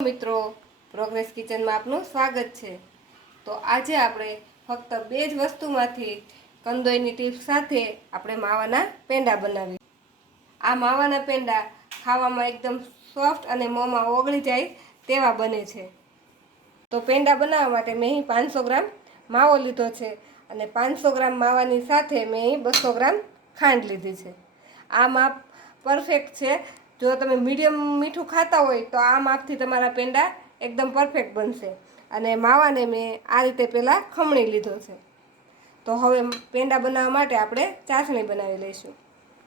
મિત્રો, પ્રોગ્રેસ કિચનમાં આપનું સ્વાગત છે। તો આજે આપણે ફક્ત બે જ વસ્તુમાંથી કંદોઈની ટીપ્સ સાથે આપણે માવાના પેંડા બનાવીએ। આ માવાના પેંડા ખાવામાં એકદમ સોફ્ટ અને મોંમાં ઓગળી જાય તેવા બને છે। તો પેંડા બનાવવા માટે મેં અહીં 500 ગ્રામ માવો લીધો છે અને 500 ગ્રામ માવાની સાથે મેં અહીં 200 ગ્રામ ખાંડ લીધી છે। આ માપ પરફેક્ટ છે। જો તમે મીડિયમ મીઠું ખાતા હોય તો આ માપથી તમારા પેંડા એકદમ પરફેક્ટ બનશે। અને માવાને મેં આ રીતે પહેલાં ખમણી લીધો છે। તો હવે પેંડા બનાવવા માટે આપણે ચાસણી બનાવી લઈશું।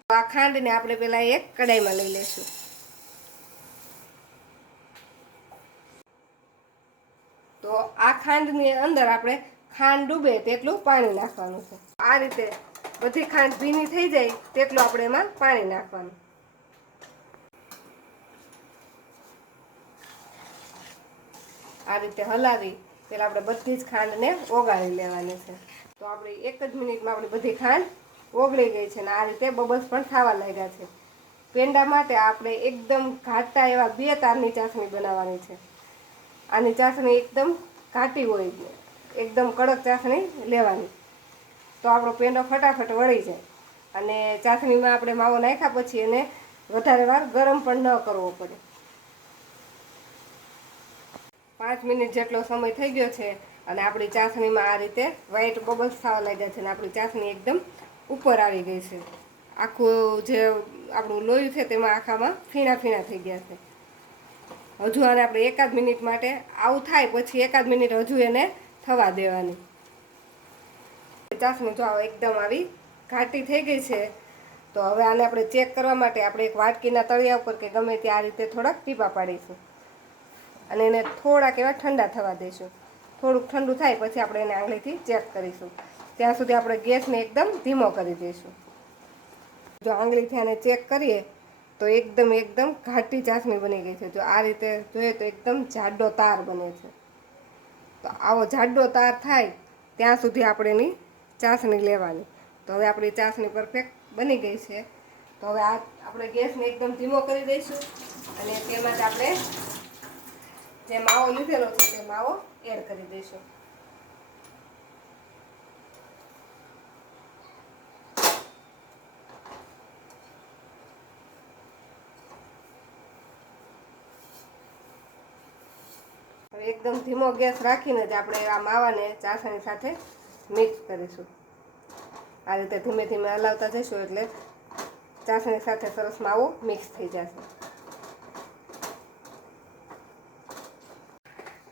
આ ખાંડને આપણે પહેલાં એક કડાઈમાં લઈ લઈશું। તો આ ખાંડની અંદર આપણે ખાંડ ડૂબે તેટલું પાણી નાખવાનું છે। આ રીતે બધી ખાંડ ભીની થઈ જાય તેટલું આપણે એમાં પાણી નાખવાનું। આ રીતે હલાવી પહેલાં આપણે બધી જ ખાંડને ઓગાળી લેવાની છે। તો આપણે એક જ મિનિટમાં આપણી બધી ખાંડ ઓગળી ગઈ છે અને આ રીતે બબલ્સ પણ થવા લાગ્યા છે। પેંડા માટે આપણે એકદમ ઘાટા એવા 2 તારની ચાસણી બનાવવાની છે। આની ચાસણી એકદમ ઘાટી હોય, એકદમ કડક ચાસણી લેવાની, તો આપણો પેંડો ફટાફટ વળી જાય। અને ચાસણીમાં આપણે માવો નાખ્યા પછી એને વધારે વાર ગરમ પણ ન કરવો પડે। 5 મિનિટ જેટલો સમય થઈ ગયો છે અને આપણી ચાસણીમાં આ રીતે વ્હાઈટ બબલ્સ થવા લાગ્યા છે અને આપણી ચાસણી એકદમ ઉપર આવી ગઈ છે। આખું જે આપણું લોહી છે તેમાં આખામાં ફીણા ફીણા થઈ ગયા છે। હજુ આને આપણે એકાદ મિનિટ માટે આવું થાય પછી એકાદ મિનિટ હજુ એને થવા દેવાની। ચાસણી જો એકદમ આવી ઘાટી થઈ ગઈ છે। તો હવે આને આપણે ચેક કરવા માટે આપણે એક વાટકીના તળિયા ઉપર કે ગમે ત્યાં આ રીતે થોડાક ટીપા પાડીશું અને એને થોડાક એવા ઠંડા થવા દઈશું। થોડુંક ઠંડુ થાય પછી આપણે એને આંગળીથી ચેક કરીશું। ત્યાં સુધી આપણે ગેસને એકદમ ધીમો કરી દઈશું। જો આંગળીથી આને ચેક કરીએ તો એકદમ ઘાટી ચાસણી બની ગઈ છે। જો આ રીતે જોઈએ તો એકદમ જાડો તાર બને છે। તો આવો જાડો તાર થાય ત્યાં સુધી આપણે એની ચાસણી લેવાની। તો હવે આપણી ચાસણી પરફેક્ટ બની ગઈ છે। તો હવે આ આપણે ગેસને એકદમ ધીમો કરી દઈશું અને તેમાં જ આપણે જે માવો લીધેલો છે તે માવો એડ કરી દઈશું। એકદમ ધીમો ગેસ રાખીને જ આપણે આ માવાને ચાસણી સાથે મિક્સ કરીશું। આ રીતે ધીમે ધીમે હલાવતા જઈશું એટલે ચાસણી સાથે સરસ માવો મિક્સ થઈ જશે।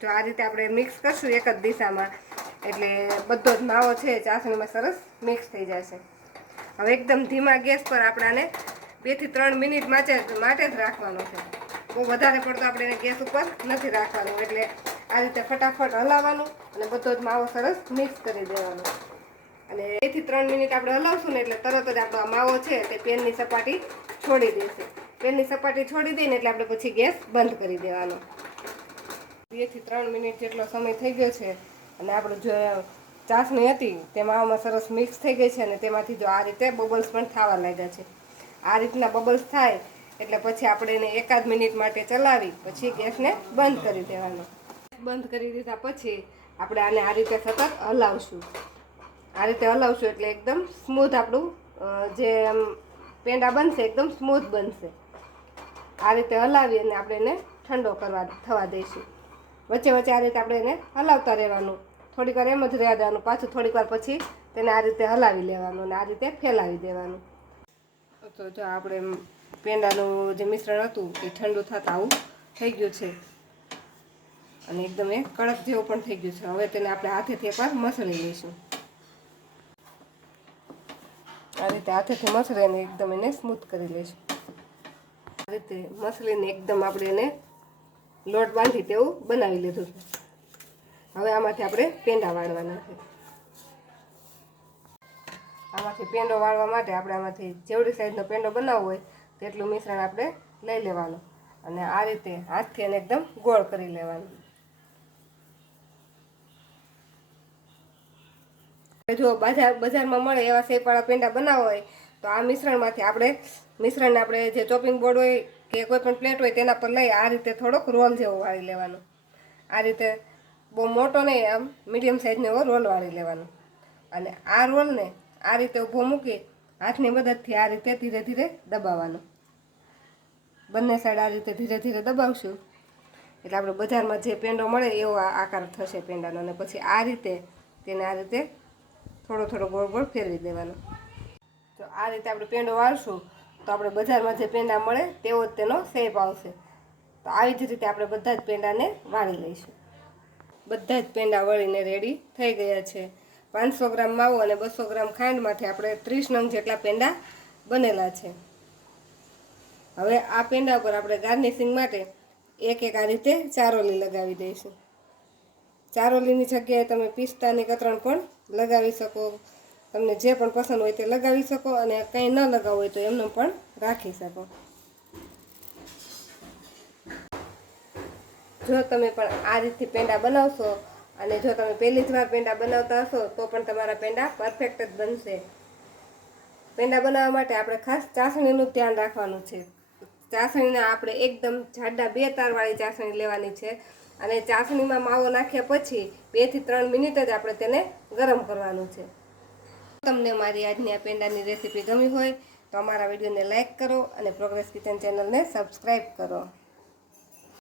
જો આ રીતે આપણે મિક્સ કરશું એક જ દિશામાં એટલે બધો જ માવો છે ચાસણીમાં સરસ મિક્સ થઈ જશે। હવે એકદમ ધીમા ગેસ પર આપણે આને 2 થી 3 મિનિટ માટે જ રાખવાનો છે। બહુ વધારે પડતો આપણે એને ગેસ ઉપર નથી રાખવાનું, એટલે આ રીતે ફટાફટ હલાવવાનું અને બધો જ માવો સરસ મિક્સ કરી દેવાનો। અને 2 થી 3 મિનિટ આપણે હલાવશું ને એટલે તરત જ આપણો માવો છે તે પેનની સપાટી છોડી દેશે। પેનની સપાટી છોડી દઈને એટલે આપણે પછી ગેસ બંધ કરી દેવાનો। 2 થી 3 મિનિટ જેટલો સમય થઈ ગયો છે અને આપણે જો ચાસણી હતી તે માવામાં સરસ મિક્સ થઈ ગઈ છે અને તેમાંથી જો આ રીતે બબલ્સ પણ થવા લાગ્યા છે। આ રીતના બબલ્સ થાય એટલે પછી આપણે એને એકાદ મિનિટ માટે ચલાવી પછી ગેસને બંધ કરી દેવાનો। બંધ કરી દીધા પછી આપણે આને આ રીતે સતત હલાવશું। આ રીતે હલાવશું એટલે એકદમ સ્મૂથ આપણું જે પેંડા બનશે એકદમ સ્મૂથ બનશે। આ રીતે હલાવી અને આપણે એને ઠંડો થવા દઈશું। વચ્ચે વચ્ચે આ રીતે આપણે એને હલાવતા રહેવાનું। થોડીક વાર એમ જ રહેવા દેવાનું, પાછું થોડીક વાર પછી તેને આ રીતે હલાવી લેવાનું અને આ રીતે ફેલાવી દેવાનું। તો જો આપણે પેંડાનું જે મિશ્રણ હતું એ ઠંડુ થતાં આવું થઈ ગયું છે અને એકદમ એ કડક જેવું પણ થઈ ગયું છે। હવે તેને આપણે હાથેથી એકવાર મસળી લઈશું। આ રીતે હાથેથી મસળીને એકદમ એને સ્મૂથ કરી લઈશું। આ રીતે મસળીને એકદમ આપણે એને લોટ બાંધી તેવું બનાવી લીધું છે। હવે આમાંથી આપણે પેંડા વાળવાના છે। આમાંથી પેંડો વાળવા માટે આપણે આમાંથી જેવડી સાઈઝનો પેંડો બનાવવો હોય તેટલું મિશ્રણ આપણે લઈ લેવાનું અને આ રીતે હાથથી એને એકદમ ગોળ કરી લેવાનું। જો બજારમાં મળે એવા શેપવાળા પેંડા બનાવવા હોય તો આ મિશ્રણને આપણે જે ચોપિંગ બોર્ડ હોય કે કોઈ પણ પ્લેટ હોય તેના પર લઈ આ રીતે થોડોક રોલ જેવો વાળી લેવાનો. આ રીતે બહુ મોટો નહીં, આમ મીડિયમ સાઇઝનો એવો રોલ વાળી લેવાનો. અને આ રોલને આ રીતે ઊભો મૂકી હાથની મદદથી આ રીતે ધીરે ધીરે દબાવવાનો. બંને સાઈડ આ રીતે ધીરે ધીરે દબાવશું એટલે આપણે બજારમાં જે પેંડો મળે એવો આકાર થશે પેંડાનો. અને પછી આ રીતે તેને આ રીતે થોડો થોડો ગોળ ગોળ ફેરવી દેવાનો. તો આ રીતે આપણે પેંડો વાળશું તો આપણે બજારમાં જે પેંડા મળે તેવો જ તેનો શેપ આવશે. તો આવી જ રીતે આપણે બધા જ પેંડાને વાળી લઈશું. બધા જ પેંડા વળીને રેડી થઈ ગયા છે. 500 ગ્રામ માવો અને 200 ગ્રામ ખાંડમાંથી આપણે 30 નંગ જેટલા પેંડા બનેલા છે. હવે આ પેંડા પર આપણે ગાર્નિશિંગ માટે એક એક આ રીતે ચારોલી લગાવી દઈશું. ચારોલીની જગ્યાએ તમે પિસ્તાની કતરણ પણ લગાવી શકો. તમને જે પણ પસંદ હોય તે લગાવી શકો અને કંઈ ન લગાવવું હોય તો એમને પણ રાખી શકો. જો તમે પણ આ રીતથી પેંડા બનાવશો અને જો તમે પહેલી જ વાર પેંડા બનાવતા હશો તો પણ તમારા પેંડા પરફેક્ટ જ બનશે. પેંડા બનાવવા માટે આપણે ખાસ ચાસણીનું ધ્યાન રાખવાનું છે. ચાસણીને આપણે એકદમ જાડા 2 તારવાળી ચાસણી લેવાની છે. અને ચાસણીમાં માવો નાખ્યા પછી 2 થી 3 મિનિટ જ આપણે તેને ગરમ કરવાનું છે. તમને મારી આજની આ પેંડાની રેસીપી ગમી હોય તો અમારા વિડીયોને લાઇક કરો અને પ્રોગ્રેસ કિચન ચેનલને સબસ્ક્રાઈબ કરો.